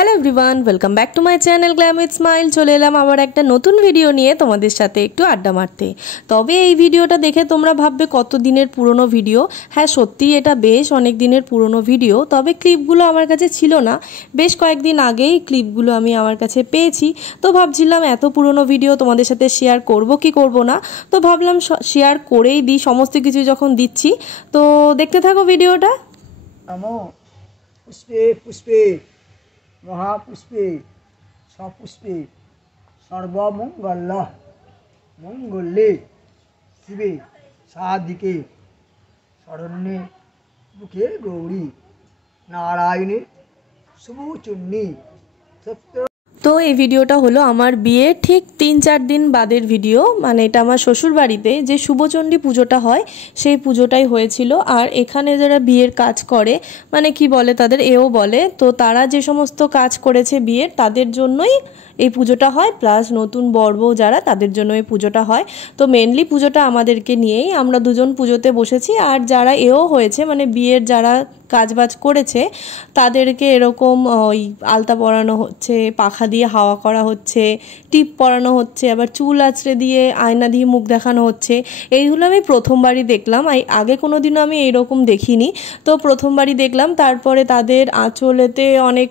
Hello everyone, welcome back to my channel glam with smile. চলে এলাম আবার একটা নতুন ভিডিও নিয়ে তোমাদের সাথে একটু আড্ডা মারতে। তবে এই ভিডিওটা দেখে তোমরা ভাববে কত দিনের পুরনো ভিডিও। হ্যাঁ, সত্যিই এটা বেশ অনেক দিনের পুরনো ভিডিও। তবে ক্লিপগুলো আমার কাছে ছিল না, বেশ কয়েকদিন আগেই ক্লিপগুলো আমি আমার কাছে পেয়েছি। তো ভাবছিলাম এত পুরনো ভিডিও তোমাদের সাথে শেয়ার করব কি করব না, তো ভাবলাম শেয়ার করেই দিই সমস্ত কিছু যখন দিচ্ছি। তো দেখতে থাকো ভিডিওটা। পুষ্পে পুষ্পে মহাপুষ্পে সপুষ্পে সর্বমঙ্গল মঙ্গলে শিবে সাধিকে শরণ্যে মুখে গৌরী নারায়ণে শুভচুন্নী সত্য। তো এই ভিডিওটা হলো আমার বিয়ের ঠিক 3-4 দিন বাদের ভিডিও। মানে এটা আমার শ্বশুর বাড়িতে যে শুভচণ্ডী পুজোটা হয় সেই পুজোটাই হয়েছিল। আর এখানে যারা বিয়ের কাজ করে, মানে কি বলে তাদের এও বলে, তো তারা যে সমস্ত কাজ করেছে বিয়ের তাদের জন্যই এই পুজোটা হয়, প্লাস নতুন বর বউ যারা তাদের জন্য এই পুজোটা হয়। তো মেনলি পুজোটা আমাদেরকে নিয়েই, আমরা দুজন পুজোতে বসেছি। আর যারা এও হয়েছে মানে বিয়ের যারা কাজবাজ করেছে তাদেরকে এরকম ওই আলতা পরানো হচ্ছে, পাখা দিয়ে হাওয়া করা হচ্ছে, টিপ পরানো হচ্ছে, আবার চুল আঁচড়ে দিয়ে আয়না দিয়ে মুখ দেখানো হচ্ছে। এইগুলো আমি প্রথমবারই দেখলাম, আগে কোনো দিনও আমি এইরকম দেখিনি। তো প্রথমবারই দেখলাম। তারপরে তাদের আঁচলেতে অনেক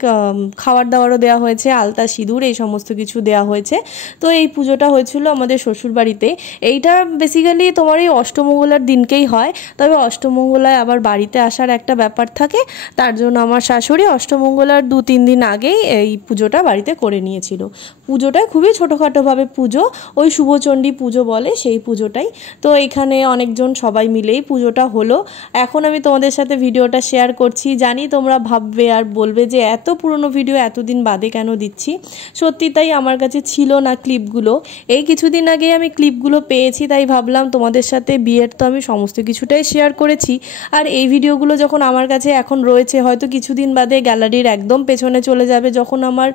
খাবার দাবারও দেওয়া হয়েছে, আলতা সিঁদুর এই সমস্ত কিছু দেওয়া হয়েছে। তো এই পুজোটা হয়েছিল আমাদের শ্বশুরবাড়িতে। এইটা বেসিক্যালি তোমার এই অষ্টমঙ্গলার দিনকেই হয়। তবে অষ্টমঙ্গলায় আবার বাড়িতে আসার একটা ব্যাপার থাকে, তার জন্য আমার শাশুড়ি অষ্টমঙ্গলার 2-3 দিন আগেই এই পুজোটা বাড়িতে করে নিয়েছিল। পুজোটা খুবই ছোটোখাটোভাবে পুজো, ওই শুভচণ্ডী পুজো বলে সেই পুজোটাই। তো এখানে অনেকজন সবাই মিলেই পুজোটা হলো। এখন আমি তোমাদের সাথে ভিডিওটা শেয়ার করছি। জানি তোমরা ভাববে আর বলবে যে এত পুরনো ভিডিও এতদিন বাদে কেন দিচ্ছি। সত্যি তাই, আমার কাছে ছিল না ক্লিপগুলো। এই কিছুদিন আগে আমি ক্লিপগুলো পেয়েছি, তাই ভাবলাম তোমাদের সাথে বিয়ের তো আমি সমস্ত কিছুটাই শেয়ার করেছি। আর এই ভিডিওগুলো যখন আমার কাছে এখন রয়েছে, হয়তো কিছুদিন বাদে গ্যালারির একদম পেছনে চলে যাবে, যখন আমার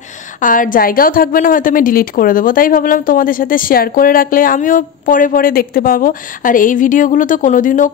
আর জায়গাও থাকবে না, হয়তো আমি ডিলিট করে দেবো। তাই ভাবলাম তোমাদের সাথে শেয়ার করে রাখলে আমিও পরে পরে দেখতে পাবো। আর এই ভিডিওগুলো তো কোনোদিনও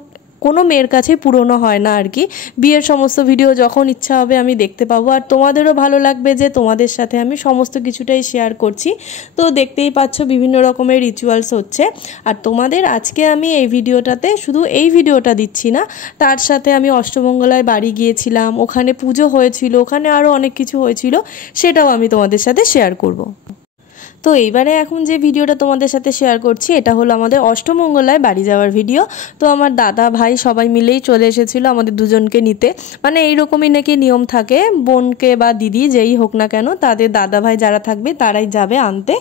কোনো মেয়ের কাছে পুরনো হয় না আর কি। বিয়ের সমস্ত ভিডিও যখন ইচ্ছা হবে আমি দেখতে পাবো, আর তোমাদেরও ভালো লাগবে যে তোমাদের সাথে আমি সমস্ত কিছুটাই শেয়ার করছি। তো দেখতেই পাচ্ছ বিভিন্ন রকমের রিচুয়ালস হচ্ছে। আর তোমাদের আজকে আমি এই ভিডিওটাতে শুধু এই ভিডিওটা দিচ্ছি না, তার সাথে আমি অষ্টমঙ্গলায় বাড়ি গিয়েছিলাম, ওখানে পুজো হয়েছিল, ওখানে আরও অনেক কিছু হয়েছিল, সেটাও আমি তোমাদের সাথে শেয়ার করব। তো এইবারে এখন যে ভিডিওটা তোমাদের সাথে শেয়ার করছি এটা হলো আমাদের অষ্টমঙ্গলায় বাড়ি যাওয়ার ভিডিও। তো আমার দাদা ভাই সবাই মিলেই চলে এসেছিলো আমাদের দুজনকে নিতে। মানে এইরকমই নাকি নিয়ম থাকে, বোনকে বা দিদি যেই হোক না কেন তাদের দাদা ভাই যারা থাকবে তারাই যাবে আনতে।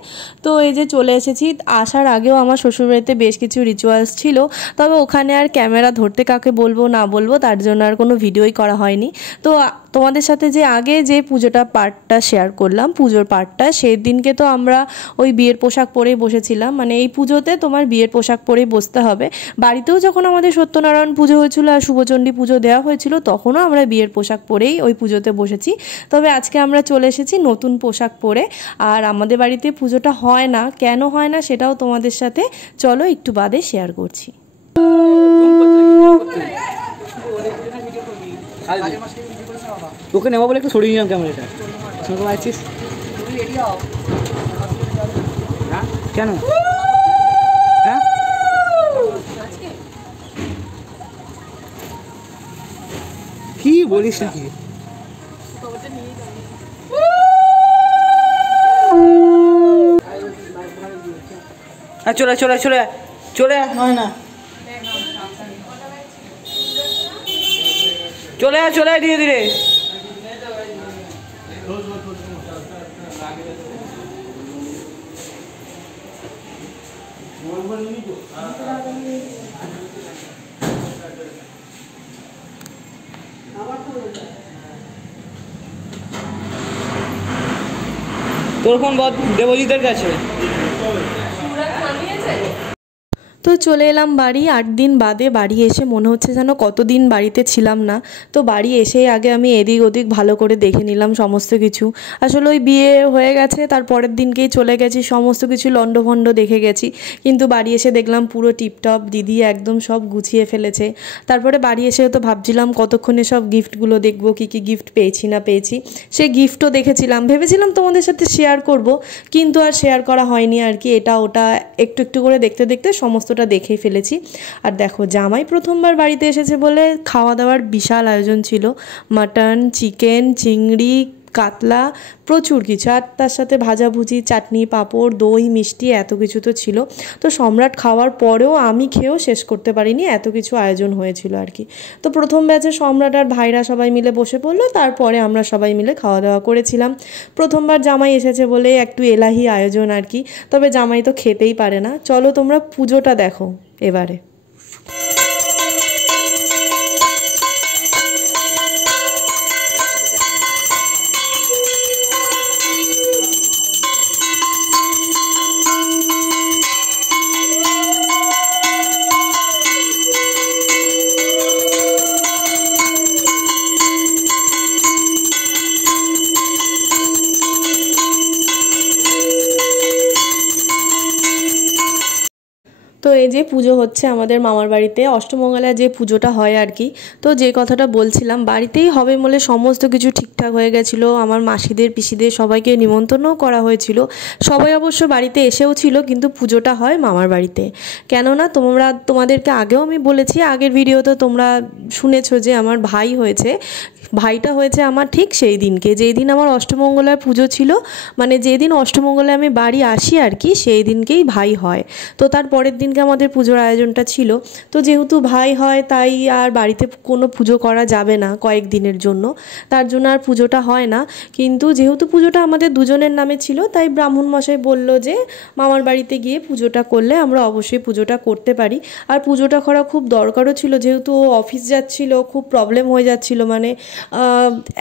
তো এই যে চলে এসেছি। আসার আগেও আমার শ্বশুরবাড়িতে বেশ কিছু রিচুয়ালস ছিল, তবে ওখানে আর ক্যামেরা ধরতে কাকে বলবো না বলবো তার জন্য আর কোনো ভিডিওই করা হয়নি। তো তোমাদের সাথে যে আগে যে পুজোটা পার্টটা শেয়ার করলাম, পুজোর পার্টটা, সেই দিনকে তো আমরা ওই বিয়ের পোশাক পরেই বসেছিলাম। মানে এই পুজোতে তোমার বিয়ের পোশাক পরেই বসতে হবে। বাড়িতেও যখন আমাদের সত্যনারায়ণ পুজো হয়েছিল আর শুভচণ্ডী পুজো দেওয়া হয়েছিল তখনও আমরা বিয়ের পোশাক পরেই ওই পুজোতে বসেছি। তবে আজকে আমরা চলে এসেছি নতুন পোশাক পরে। আর আমাদের বাড়িতে পুজোটা হয় না, কেন হয় না সেটাও তোমাদের সাথে চলো একটু বাদে শেয়ার করছি। তোকে নেওয়া বলে একটু সরিয়ে নিলাম ক্যামেরাটা। শুনতে পাচ্ছিস কেন? হ্যাঁ, কি বলিস নাকি? চলে চলে চলে চলে নয় না, চলে চলে ধীরে ধীরে। তোর ফোন দেবজিতের কাছে। তো তো চলে এলাম বাড়ি 8 দিন বাদে। বাড়ি এসে মনে হচ্ছে যেন কতদিন বাড়িতে ছিলাম না। তো বাড়ি এসেই আগে আমি এদিক ওদিক ভালো করে দেখে নিলাম সমস্ত কিছু। আসলে ওই বিয়ে হয়ে গেছে, তার পরের দিনকেই চলে গেছি, সমস্ত কিছু লন্ডভন্ড দেখে গেছি। কিন্তু বাড়ি এসে দেখলাম পুরো টিপটপ, দিদি একদম সব গুছিয়ে ফেলেছে। তারপরে বাড়ি এসেও তো ভাবছিলাম কতক্ষণে সব গিফটগুলো দেখবো, কী কী গিফট পেয়েছি না পেয়েছি। সে গিফটও দেখেছিলাম, ভেবেছিলাম তোমাদের সাথে শেয়ার করব, কিন্তু আর শেয়ার করা হয়নি আর কি। এটা ওটা একটু একটু করে দেখতে দেখতে সমস্তটা দেখেই ফেলেছি। আর দেখো, জামাই প্রথমবার বাড়িতে এসেছে বলে খাওয়া দাওয়ার বিশাল আয়োজন ছিল। মাটন, চিকেন, চিংড়ি, কাতলা, প্রচুর কিছু। আর তার সাথে ভাজাভুজি, চাটনি, পাঁপড়, দই, মিষ্টি, এত কিছু তো ছিল। তো সম্রাট খাওয়ার পরেও আমি খেয়েও শেষ করতে পারিনি, এত কিছু আয়োজন হয়েছিল আর কি। তো প্রথম ব্যাচে সম্রাট আর ভাইরা সবাই মিলে বসে পড়লো, তারপরে আমরা সবাই মিলে খাওয়া দাওয়া করেছিলাম। প্রথমবার জামাই এসেছে বলে একটু এলাহি আয়োজন আর কি। তবে জামাই তো খেতেই পারে না। চলো তোমরা পুজোটা দেখো এবারে। তো এই যে পুজো হচ্ছে আমাদের মামার বাড়িতে, অষ্টমঙ্গলায় যে পুজোটা হয় আর কি। তো যে কথাটা বলছিলাম, বাড়িতেই হবে বলে সমস্ত কিছু ঠিকঠাক হয়ে গেছিলো। আমার মাসিদের, পিসিদের সবাইকে নিমন্ত্রণও করা হয়েছিল। সবাই অবশ্য বাড়িতে এসেও ছিল, কিন্তু পুজোটা হয় মামার বাড়িতে। কেননা তোমাদেরকে আগেও আমি বলেছি, আগের ভিডিওতে তোমরা শুনেছো যে আমার ভাই হয়েছে। ভাইটা হয়েছে আমার ঠিক সেই দিনকে, যেই দিন আমার অষ্টমঙ্গলার পুজো ছিল, মানে যেদিন অষ্টমঙ্গলায় আমি বাড়ি আসি আর কি, সেই দিনকেই ভাই হয়। তো তার পরের দিনকে আমাদের পুজোর আয়োজনটা ছিল। তো যেহেতু ভাই হয়, তাই আর বাড়িতে কোনো পুজো করা যাবে না কয়েক দিনের জন্য, তার জন্য আর পুজোটা হয় না। কিন্তু যেহেতু পুজোটা আমাদের দুজনের নামে ছিল, তাই ব্রাহ্মণ মশাই বলল যে মামার বাড়িতে গিয়ে পুজোটা করলে আমরা অবশ্যই পুজোটা করতে পারি। আর পুজোটা করা খুব দরকারও ছিল, যেহেতু ও অফিস যাচ্ছিল, খুব প্রবলেম হয়ে যাচ্ছিল। মানে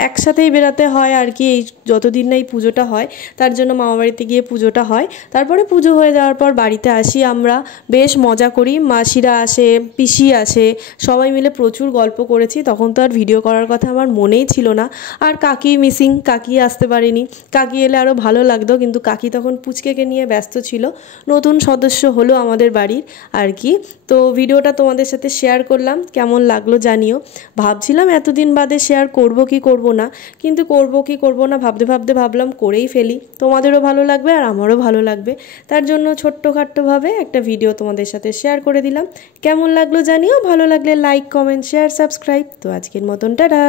একসাথেই বেরাতে হয় আর কি, এই যতদিন না এই পুজোটা হয়, তার জন্য মামাবাড়িতে গিয়ে পুজোটা হয়। তারপরে পুজো হয়ে যাওয়ার পর বাড়িতে আসি আমরা, বেশ মজা করি। মাসিরা আসে, পিসি আসে, সবাই মিলে প্রচুর গল্প করেছি। তখন তো আর ভিডিও করার কথা আমার মনেই ছিল না। আর কাকি মিসিং, কাকি আসতে পারেনি। কাকি এলে আরও ভালো লাগতো, কিন্তু কাকি তখন পুচকেকে নিয়ে ব্যস্ত ছিল। নতুন সদস্য হলো আমাদের বাড়ির আর কি। তো ভিডিওটা তোমাদের সাথে শেয়ার করলাম, কেমন লাগলো জানিও। ভাবছিলাম এতদিন বাদে শেয়ার করব কি করব না, কিন্তু করব কি করব না ভাবতে ভাবতে ভাবলাম করেই ফেলি। তোমাদেরও ভালো লাগবে আর আমারও ভালো লাগবে, তার জন্য ছোট্টখাট্টোভাবে একটা ভিডিও তোমাদের সাথে শেয়ার করে দিলাম। কেমন লাগলো জানিও, ভালো লাগলে লাইক, কমেন্ট, শেয়ার, সাবস্ক্রাইব। তো আজকের মতন টাটা।